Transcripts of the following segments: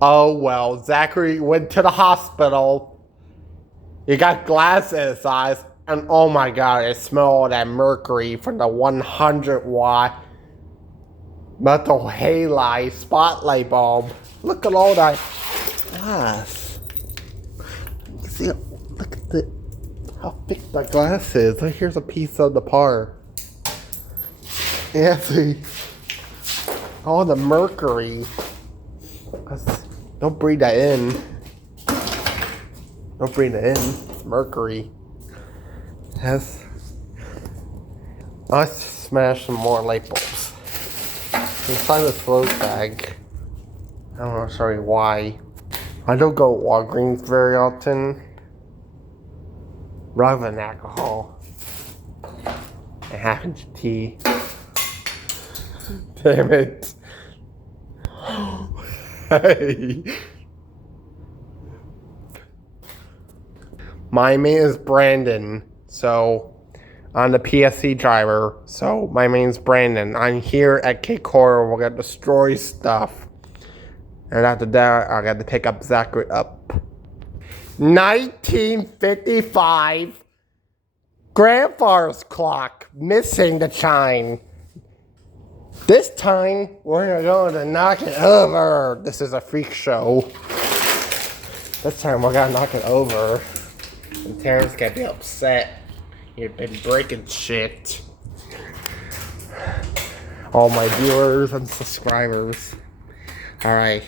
Oh well, Zachary went to the hospital. He got glass in his eyes, and oh my god, it smelled that mercury from the 100-watt metal halide spotlight bulb. Look at all that glass. See, look at how thick that glass is. Like, here's a piece of the part. Yeah, see, all the mercury. Don't breathe that in. Don't breathe it in. It's mercury. Yes. Let's smash some more light bulbs. Inside this float bag. I don't know, sorry, why. I don't go to Walgreens very often. Rather than alcohol. And having tea. Damn it. Hey. My name is Brandon. So, I'm the PSC driver. So, my name's Brandon. I'm here at K-Core. We're gonna destroy stuff. And after that, I got to pick up Zachary up. 1955. Grandfather's clock. Missing the chime. This time, we're going to knock it over. This is a freak show. This time, we're going to knock it over. And Terrence gonna be upset. You've been breaking shit. All my viewers and subscribers. Alright.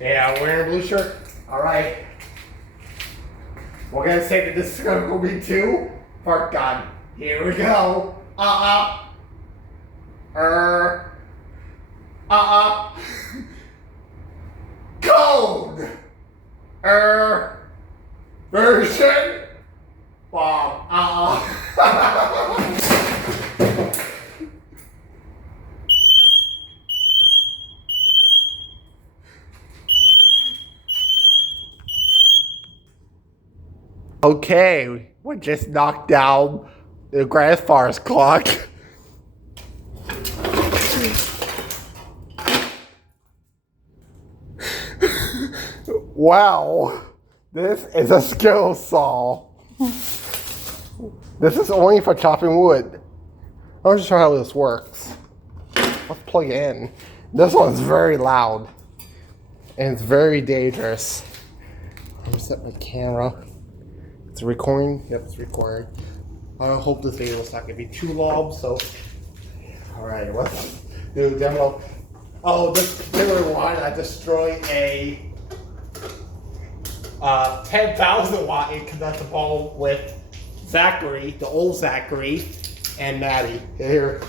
Yeah, wearing a blue shirt? Alright. We're gonna say that this is gonna be 2 part gun. Here we go. Code! Version? Bob. Okay, we just knocked down the grandfather's clock. Wow, this is a skill saw. This is only for chopping wood. I'm just sure how this works. Let's plug it in. This one's very loud. And it's very dangerous. I'm gonna set my camera. It's recording? Yep, it's recording. I hope this video is not gonna be too long, so. Alright, let's do a demo. Oh, this particular one, I destroyed a 10,000 watt incandescent with Zachary, the old Zachary, and Maddie. Here.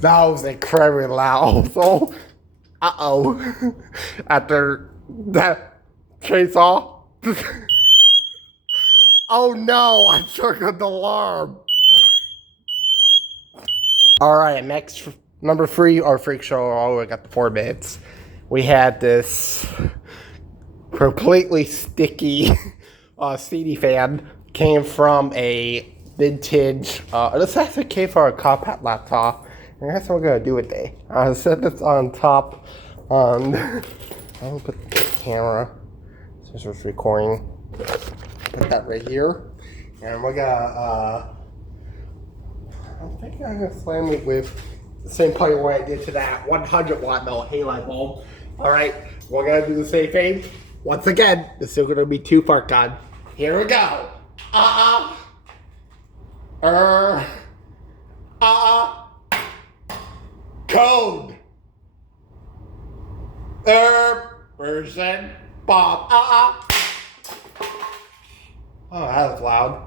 That was incredibly loud. So, after that chainsaw. Oh no, I triggered the alarm. Alright, next, number 3, our freak show. Oh, I got the 4 minutes. We had this completely sticky CD fan. Came from a vintage, this actually came from a compact laptop. And that's what we're gonna do with it. I set this on top. I'm gonna put the camera. Since it's recording, put that right here, and we're gonna. I think I'm gonna slam it with the same pipe where I did to that 100-watt metal halide bulb. All right, we're gonna do the same thing once again. This is still gonna be 2 part gun. Here we go. Code Version Bob. Oh, that was loud.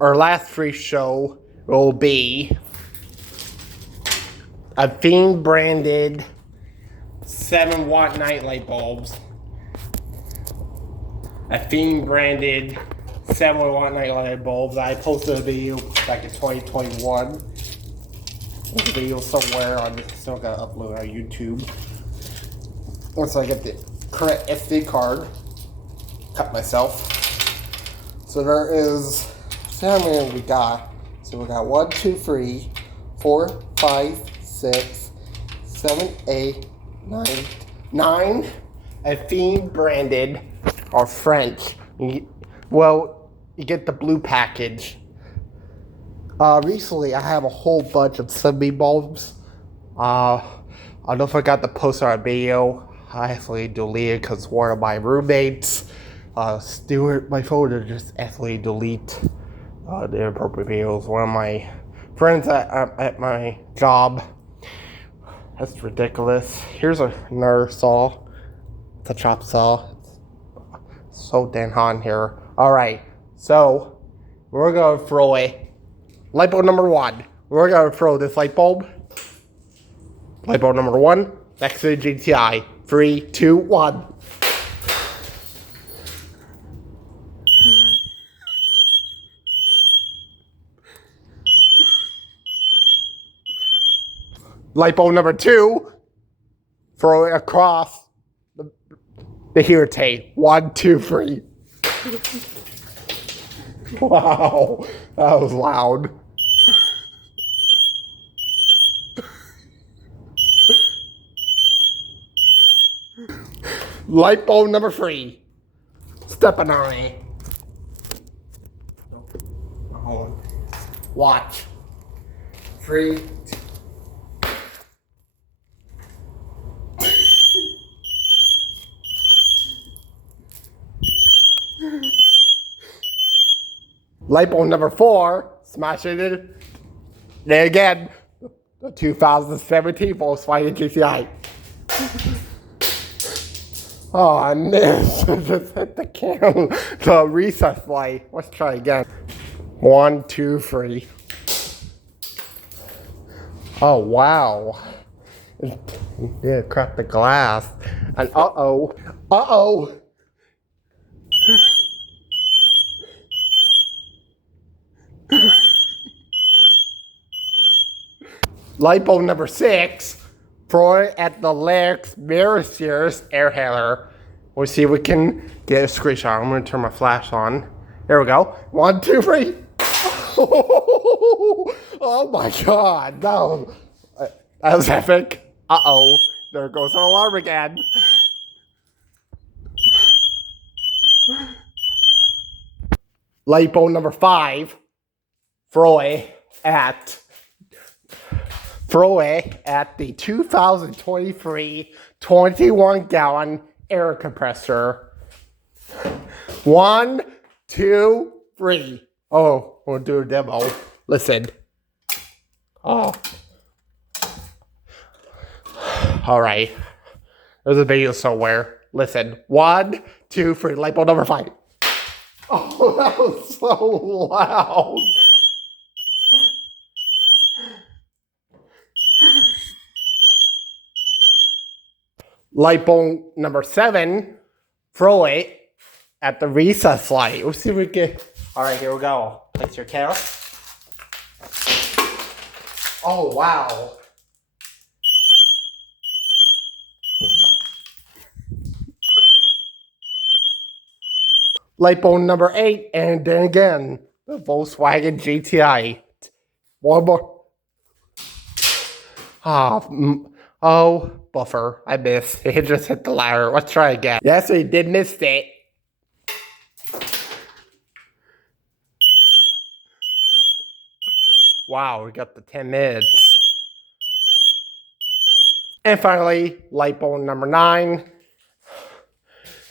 Our last free show will be a Fiend branded 7-watt night light bulbs. A Fiend branded 7-watt night light bulbs. I posted a video back in 2021. There's a video somewhere. I still gotta upload on YouTube. Once I get the correct SD card, cut myself. So there is, see how many we got. So we got 1, 2, 3, 4, 5, 6, 7, 8, 9. A Fiend branded or French. Well, you get the blue package. Recently I have a whole bunch of semi bulbs. I don't know if I got the poster on video. I actually deleted because one of my roommates, Stuart, my phone just actually delete the inappropriate videos. One of my friends at my job. That's ridiculous. Here's another saw. It's a chop saw. It's so damn hot in here. Alright, so we're gonna throw light bulb number 1. We're gonna throw this light bulb. Light bulb number 1 next to the GTI. 3, 2, 1. Light bulb number 2. Throw it across the heater tape. 1, 2, 3. Wow, that was loud. Light bulb number 3. Stepping on it. Hold on. Watch. 3, 2. Light bulb number 4. Smash it in. There again. The 2017 Volkswagen GTI. Oh, I missed. Just hit the cam. The recess light. Let's try again. 1, 2, 3. Oh, wow. Yeah, cracked the glass. And uh-oh. Uh-oh. Light bulb number 6. Throw it at the Lex Mirror Sears air handler. We'll see if we can get a screenshot. I'm going to turn my flash on. There we go. 1, 2, 3. Oh my god. That was epic. Uh-oh. There goes our alarm again. Light bulb number 5. Throw it at the 2023 21-gallon air compressor. 1, 2, 3. Oh, we'll do a demo. Listen. Oh. Alright. There's a video somewhere. Listen. 1, 2, 3. Light bulb number 5. Oh, that was so loud. Light bulb number 7, throw it at the recess light. Let's see if we can. Alright, here we go. Place your camera. Oh, wow. Light bulb number 8, and then again, the Volkswagen GTI. One more. Oh, buffer. I missed. It just hit the ladder. Let's try again. Yes, we did miss it. Wow, we got the 10 minutes. And finally, light bulb number 9.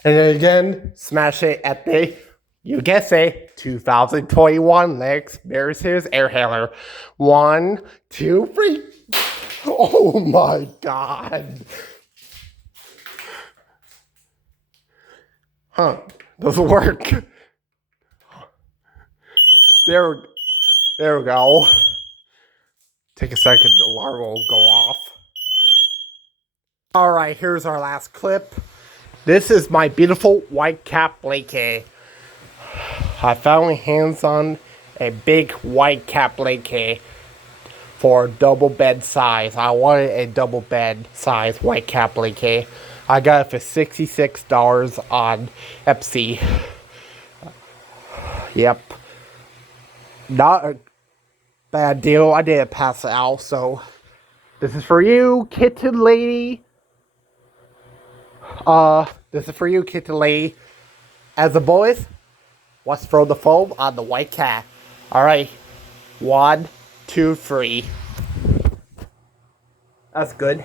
And then again, smash it at the You guess it, 2021 Lex versus Air Handler. 1, 2, 3. Oh my god. Huh, doesn't work. There, there we go. Take a second, the alarm will go off. Alright, here's our last clip. This is my beautiful white cap blanket. I found my hands on a big white cap blanket for double bed size. I wanted a double bed size white cap blanket. I got it for $66 on Etsy. Yep. Not a bad deal. I didn't pass it out, so this is for you, kitten lady. This is for you, kitten lady. As the boys, let's throw the foam on the white cat. Alright. 1, 2, 3. That's good.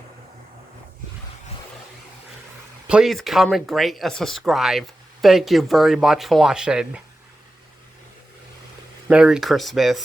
Please comment, rate, and subscribe. Thank you very much for watching. Merry Christmas.